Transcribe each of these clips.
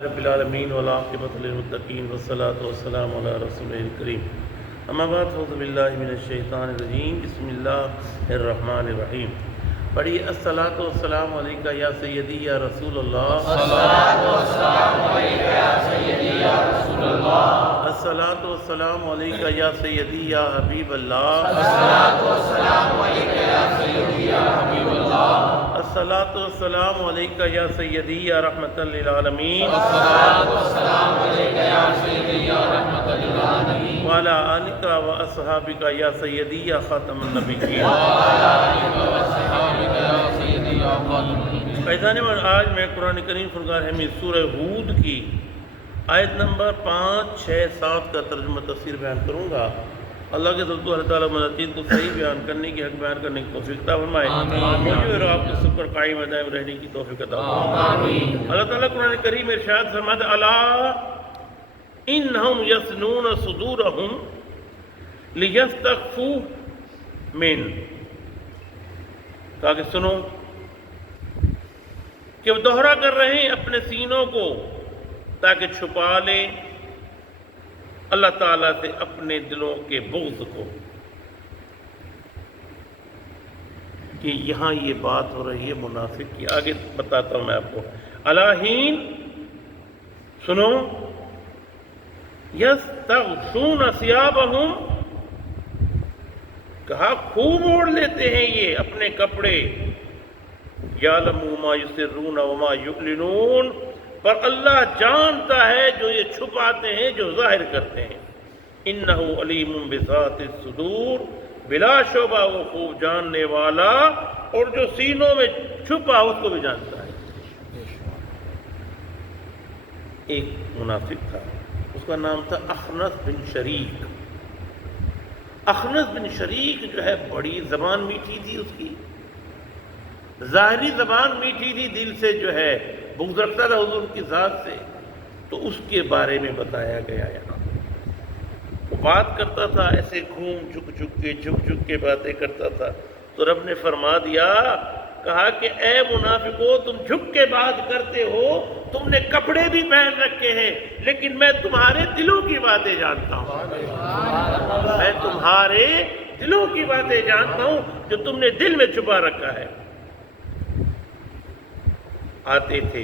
رب العالمین والعاقبۃ للمتقین والصلاۃ والسلام علی رسول الکریم اما بعد اعوذ باللہ من الشیطان الرجیم بسم اللہ الرحمن الرحیم پڑھیے الصلاۃ والسلام علیکہ یا سیدی یا رسول اللہ الصلاۃ والسلام علیکہ یا سیدی یا رسول اللہ الصلاۃ والسلام علیکہ یا سیدی یا حبیب اللہ الصلاۃ والسلام علیکہ یا سیدی یا حبیب اللہ الصلاۃ والسلام علیکہ یا سیدی یا رحمۃ للعالمین الصلاۃ والسلام علیکہ یا سیدی یا رحمۃ للعالمین وعلی آلکہ و اصحابکہ یا سیدی یا خاتم النبیین وعلی آلہ وصحبہ یا سیدی یا خاتم النبیین۔ فیضان میں آج میں قرآن کریم فرقان حمید سورہ ہود کی آیت نمبر 5، 6، 7 کا ترجمہ تفسیر بیان کروں گا۔ اللہ کے ذلت اللہ تعالیٰ ملتین کو صحیح بیان کرنے کی، حق بیان کرنے کی توفیق عطا فرمائے، مجھے اور آپ کے سب پر قائم دائم رہنے کی توفیق عطا فرمائے۔ اللہ تعالیٰ قرآن کریم میں ارشاد فرماتا ہے الا انہم یسنون صدورہم لیستخفوا من، کہا کہ سنو کہ وہ دوہرا کر رہے ہیں اپنے سینوں کو تاکہ چھپا لیں اللہ تعالیٰ سے اپنے دلوں کے بغض کو۔ کہ یہاں یہ بات ہو رہی ہے منافق کی، آگے بتاتا ہوں میں آپ کو۔ الاحین سنو، یستغشون ثیابہم، کہا خوب اوڑھ لیتے ہیں یہ اپنے کپڑے، یعلم ما یسرون وما یعلنون، پر اللہ جانتا ہے جو یہ چھپاتے ہیں جو ظاہر کرتے ہیں۔ انہ علیم بذات الصدور، بلا شبہ وہ خوب جاننے والا اور جو سینوں میں چھپا اس کو بھی جانتا ہے۔ ایک منافق تھا، اس کا نام تھا اخنس بن شریک۔ اخنس بن شریک جو ہے بڑی زبان میٹھی تھی، اس کی ظاہری زبان میٹھی تھی، دل سے جو ہے بغض رکھتا تھا حضور کی ذات سے۔ تو اس کے بارے میں بتایا گیا یہاں، وہ بات کرتا تھا ایسے گھوم جھک کے باتیں کرتا تھا، تو رب نے فرما دیا، کہا کہ اے منافقو تم جھک کے بات کرتے ہو، تم نے کپڑے بھی پہن رکھے ہیں، لیکن میں تمہارے دلوں کی باتیں جانتا ہوں، میں تمہارے دلوں کی باتیں جانتا ہوں جو تم نے دل میں چھپا رکھا ہے۔ آتے تھے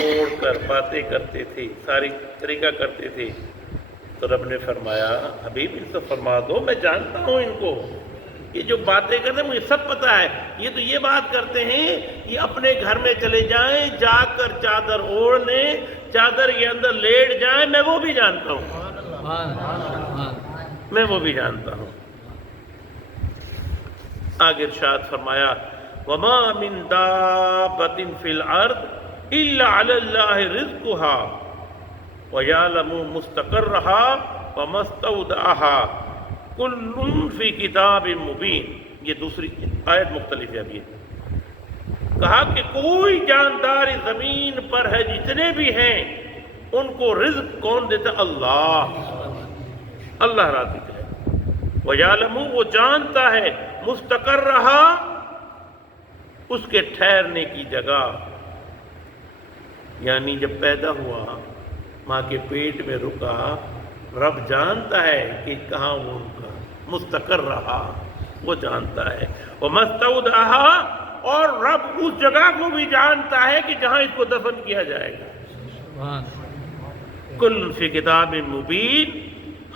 اوڑھ کر باتیں کرتے تھے، ساری طریقہ کرتے تھے، تو رب نے فرمایا حبیب ان سے فرما دو میں جانتا ہوں ان کو، یہ جو باتیں کرتے ہیں مجھے سب پتہ ہے، یہ تو یہ بات کرتے ہیں یہ اپنے گھر میں چلے جائیں، جا کر چادر اوڑھ لیں، چادر کے اندر لیٹ جائیں، میں وہ بھی جانتا ہوں، میں وہ بھی جانتا ہوں۔ آگے ارشاد فرمایا وَمَا مِن دَابَّةٍ فِي الْأَرْضِ إِلَّا عَلَى اللَّهِ رِزْقُهَا وَيَعْلَمُ مُسْتَقَرَّهَا وَمُسْتَوْدَعَهَا كُلٌّ فِي كِتَابٍ مُبِينٍ۔ یہ دوسری آیت مختلف ہے ابھی، کہا کہ کوئی جاندار زمین پر ہے جتنے بھی ہیں ان کو رزق کون دیتا؟ اللہ، اللہ رازق ہے۔ وَيَعْلَمُ وہ جانتا ہے، مُسْتَقَرَّهَا اس کے ٹھہرنے کی جگہ، یعنی جب پیدا ہوا ماں کے پیٹ میں رکا، رب جانتا ہے کہ کہاں وہ رکا، مستقر رہا وہ جانتا ہے، وَمَسْتَوْدَعَهَا اور رب اس جگہ کو بھی جانتا ہے کہ جہاں اس کو دفن کیا جائے گا۔ کل فی کتاب مبین،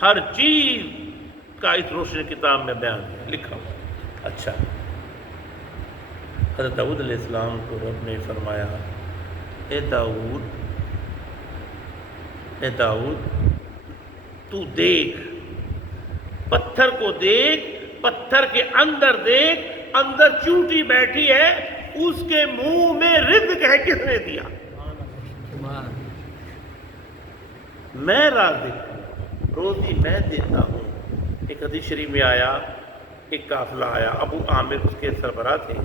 ہر چیز کا اس روشن کتاب میں بیان لکھا ہوا۔ اچھا، حضرت داؤد علیہ السلام کو رب نے فرمایا اے داؤد تو دیکھ، پتھر کو دیکھ، پتھر کے اندر دیکھ، اندر چونٹی بیٹھی ہے، اس کے منہ میں رزق ہے، کس نے دیا؟ میں رازق ہوں، روزی میں دیتا ہوں۔ ایک حدیث شریف میں آیا، ایک قافلہ آیا، ابو عامر اس کے سربراہ تھے،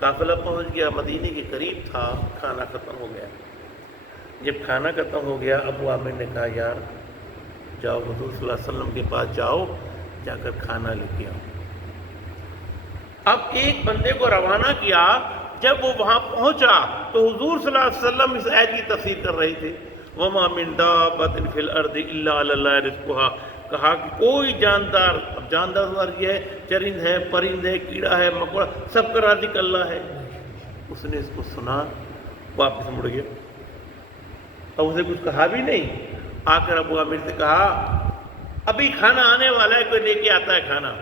قافلہ پہنچ گیا، مدینے کے قریب تھا، کھانا ختم ہو گیا۔ جب کھانا ختم ہو گیا ابو عامر نے کہا یار جاؤ حضور صلی اللہ علیہ وسلم کے پاس جاؤ، جا کر کھانا لے کے آؤ۔ اب ایک بندے کو روانہ کیا، جب وہ وہاں پہنچا تو حضور صلی اللہ علیہ وسلم اس آیت کی تفسیر کر رہے تھے، وَمَا مِن دَابَّةٍ فِي الْأَرْضِ إِلَّا عَلَى اللَّهِ رِزْقُهَا، کہا کہ کوئی جاندار، اب جاندار یہ ہے، چرند ہے، پرند ہے، کیڑا ہے، مکوڑا، سب کا رازق اللہ ہے۔ اس نے اس کو سنا، واپس مڑ گیا، اب اسے کچھ کہا بھی نہیں۔ آ کر ابو عامر سے کہا ابھی کھانا آنے والا ہے، کوئی لے کے آتا ہے کھانا،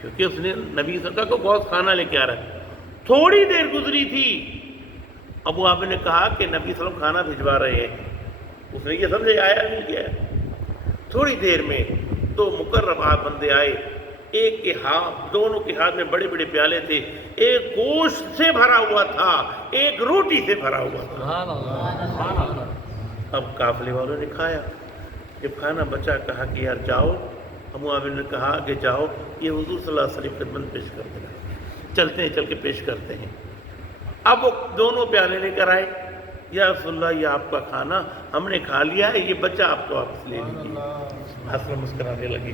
کیونکہ اس نے نبی صلی اللہ علیہ وسلم کو بہت کھانا لے کے آ رہا ہے۔ تھوڑی دیر گزری تھی، ابو عامر نے کہا کہ نبی صلی اللہ علیہ وسلم کھانا بھجوا رہے ہیں۔ اس نے یہ سمجھے آیا نہیں کیا ہے۔ تھوڑی دیر میں دو مقرب بندے آئے، ایک کے ہاتھ، دونوں کے ہاتھ میں بڑے بڑے پیالے تھے، ایک گوشت سے بھرا ہوا تھا، ایک روٹی سے بھرا ہوا تھا۔ اب قافلے والوں نے کھایا، جب کھانا بچا کہا کہ یار جاؤ، ابو عامر نے کہا کہ جاؤ یہ حضور صلی اللہ علیہ وسلم کی خدمت پیش کر دینا، چلتے ہیں، چل کے پیش کرتے ہیں۔ اب وہ دونوں پیالے لے کر آئے، یا رسول اللہ یہ آپ کا کھانا ہم نے کھا لیا ہے، یہ بچا آپ تو واپس لے لیجیے۔ حسن مسکرانے لگے۔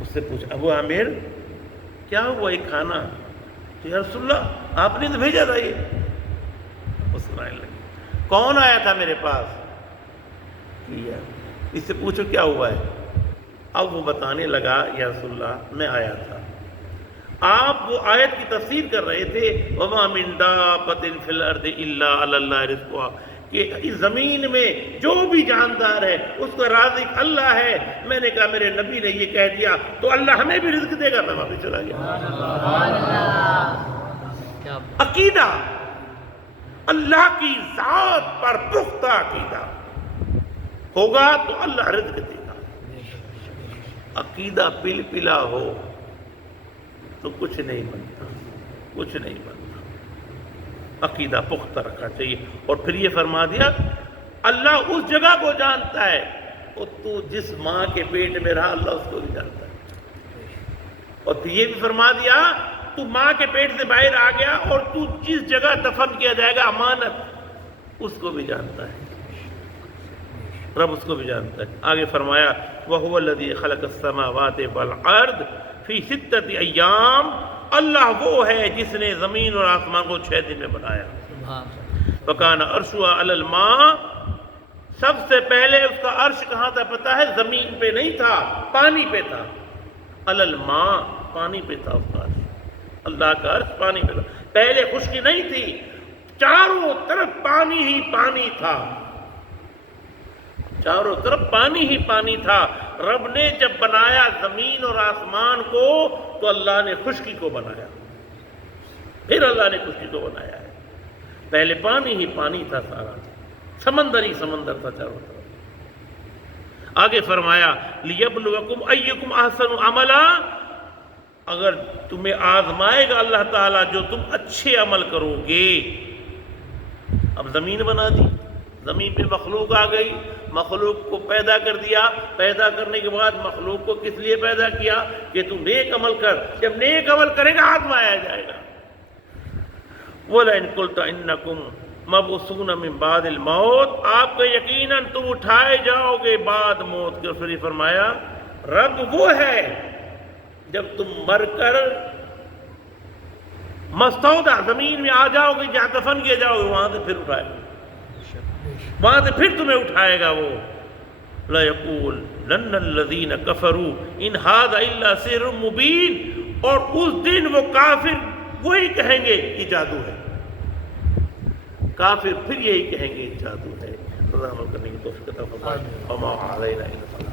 اس سے پوچھا ابو عامر کیا ہوا یہ کھانا؟ یا رسول اللہ آپ نے تو بھیجا تھا یہ۔ مسکرانے لگے۔ کون آیا تھا میرے پاس؟ اس سے پوچھو کیا ہوا ہے۔ اب وہ بتانے لگا یا رسول اللہ میں آیا تھا، آپ وہ آیت کی تفسیر کر رہے تھے وَمَا مِن دَابَّةٍ فِي الْأَرْضِ إِلَّا عَلَى اللَّهِ رِزْقُهَا، کہ اس زمین میں جو بھی جاندار ہے اس کا رازق اللہ ہے۔ میں نے کہا میرے نبی نے یہ کہہ دیا تو اللہ ہمیں بھی رزق دے گا۔ میں واپس چلا گیا۔ عقیدہ، اللہ کی ذات پر پختہ عقیدہ ہوگا تو اللہ رزق دے گا۔ عقیدہ پل پلا ہو تو کچھ نہیں بنتا، کچھ نہیں بنتا۔ عقیدہ پختہ رکھنا چاہیے۔ اور پھر یہ فرما دیا اللہ اس جگہ کو جانتا ہے، اور تو جس ماں کے پیٹ میں رہا اللہ اس کو بھی جانتا ہے۔ اور پھر یہ بھی فرما دیا تو ماں کے پیٹ سے باہر آ گیا اور تو جس جگہ دفن کیا جائے گا امانت، اس کو بھی جانتا ہے، رب اس کو بھی جانتا ہے۔ آگے فرمایا وَهُوَ الَّذِي خَلَقَ السَّمَاوَاتِ وَالْأَرْضِ فِي سِتَّةِ أَيَّامٍ، اللہ وہ ہے جس نے زمین اور آسمان کو 6 دن میں بنایا۔ وَكَانَ عَرْشُهَا عَلَى الْمَاءِ، سب سے پہلے اس کا عرش کہاں تھا پتہ ہے؟ زمین پہ نہیں تھا، پانی پہ تھا۔ عَلَى الْمَاءِ، پانی پہ تھا اس کا عرش، اللہ کا عرش پانی پہ تھا۔ پہلے خشکی نہیں تھی، چاروں طرف پانی ہی پانی تھا، چاروں طرف پانی ہی پانی تھا۔ رب نے جب بنایا زمین اور آسمان کو تو اللہ نے خشکی کو بنایا، پھر اللہ نے خشکی کو بنایا ہے۔ پہلے پانی ہی پانی تھا، سارا سمندر ہی سمندر تھا چاروں طرف۔ آگے فرمایا لِيَبْلُوَكُمْ أَيُّكُمْ أَحْسَنُ عَمَلًا، اگر تمہیں آزمائے گا اللہ تعالیٰ جو تم اچھے عمل کرو گے۔ اب زمین بنا دی، زمین پہ مخلوق آ گئی، مخلوق کو پیدا کر دیا، پیدا کرنے کے بعد مخلوق کو کس لیے پیدا کیا کہ تم نیک عمل کر، جب نیک عمل کرے گا آزمایا جائے گا۔ وَلَئِن قُلْتَ إِنَّكُمْ مَبْعُوثُونَ مِن بَعْدِ الْمَوْتِ، آپ کا یقیناً تم اٹھائے جاؤ گے بعد موت کے۔ پھر فرمایا رب وہ ہے جب تم مر کر مستودع زمین میں آ جاؤ گے، جہاں دفن کیے جاؤ گے، وہاں سے پھر اٹھائے گا، وہاں سے پھر تمہیں اٹھائے گا وہ۔ لَيَقُولَنَّ الَّذِينَ كَفَرُوا إِنْ هَذَا إِلَّا سِحْرٌ مُبِينٌ، اور اس دن وہ کافر وہی کہیں گے یہ جادو ہے، کافر پھر یہی کہیں گے یہ جادو ہے۔ عمل کرنے کی توفیق عطا فرمائے۔ وما علینا الا